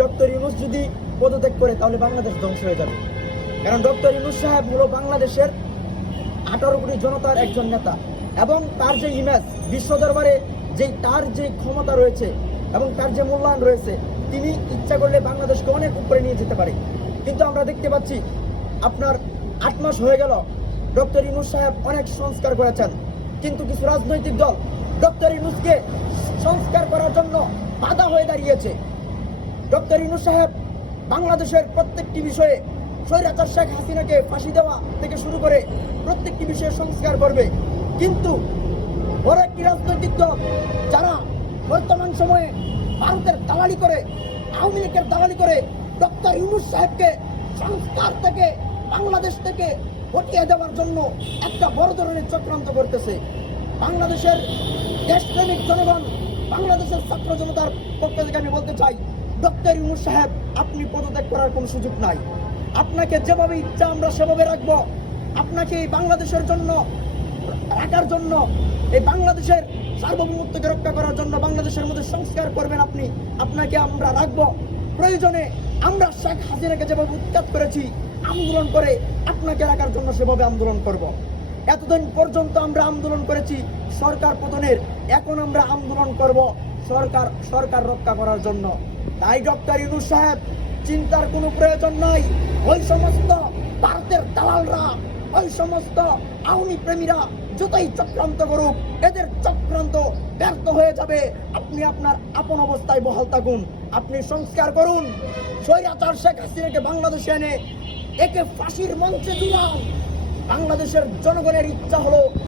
Doctor Yunus যদি পদত্যাগ করে তাহলে বাংলাদেশ ধ্বংস হয়ে যাবে। কারণ ডক্টর ইউনূস সাহেব হলো বাংলাদেশের 18 কোটি জনতার একজন নেতা এবং তার যে ইমেজ বিশ্ব দরবারে তার যে ক্ষমতা রয়েছে এবং তার যে মূল্যায়ন রয়েছে, তিনি ইচ্ছা করলে বাংলাদেশকে অনেক উপরে নিয়ে যেতে পারে। কিন্তু আমরা দেখতে পাচ্ছি আপনার 8 মাস হয়ে গেল, ডক্টর ইউনূস সাহেব অনেক সংস্কার করেছেন, কিন্তু কিছু রাজনৈতিক দল ডক্টর ইউনূসকে সংস্কার করার জন্য বাধা হয়ে দাঁড়িয়েছে। ডক্টর ইউনূস সাহেব বাংলাদেশের প্রত্যেকটি বিষয়ে স্বৈরাচার শেখ হাসিনাকে ফাঁসি দেওয়া থেকে শুরু করে প্রত্যেকটি বিষয়ে সংস্কার করবে, কিন্তু বড় একটি রাজনৈতিক দল যারা বর্তমান সময়ে ভারতের দালালি করে, আওয়ামী লীগের দালালি করে ডক্টর ইউনূস সাহেবকে সংস্কার থেকে, বাংলাদেশ থেকে হটিয়ে দেওয়ার জন্য একটা বড় ধরনের চক্রান্ত করতেছে। বাংলাদেশের দেশপ্রেমিক জনগণ, বাংলাদেশের ছাত্র জনতার পক্ষ থেকে আমি বলতে চাই, ডক্টর ইউনূস সাহেব আপনি পদত্যাগ করার কোনো সুযোগ নাই। আপনাকে যেভাবে ইচ্ছা আমরা সেভাবে রাখবো। আপনাকে এই বাংলাদেশের জন্য রাখার জন্য, এই বাংলাদেশের সার্বভৌমত্বকে রক্ষা করার জন্য বাংলাদেশের মধ্যে সংস্কার করবেন আপনি, আপনাকে আমরা রাখবো। প্রয়োজনে আমরা শেখ হাসিনাকে যেভাবে উৎখাত করেছি আন্দোলন করে, আপনাকে রাখার জন্য সেভাবে আন্দোলন করব। এতদিন পর্যন্ত আমরা আন্দোলন করেছি সরকার পতনের, এখন আমরা আন্দোলন করব সরকার রক্ষা করার জন্য। তাই ডক্টর ইউনূস সাহেব চিন্তার কোনো প্রয়োজন নাই। ওই সমস্ত ভারতের দালালরা, ওই সমস্ত আওয়ামী প্রেমীরা যতই চক্রান্ত করুক, এদের চক্রান্ত ব্যর্থ হয়ে যাবে। আপনি আপনার আপন অবস্থায় বহাল থাকুন, আপনি সংস্কার করুন, স্বৈরাচার শেখ হাসিনাকে বাংলাদেশে এনে একে ফাঁসির মঞ্চে ঝুলান। বাংলাদেশের জনগণের ইচ্ছা হলো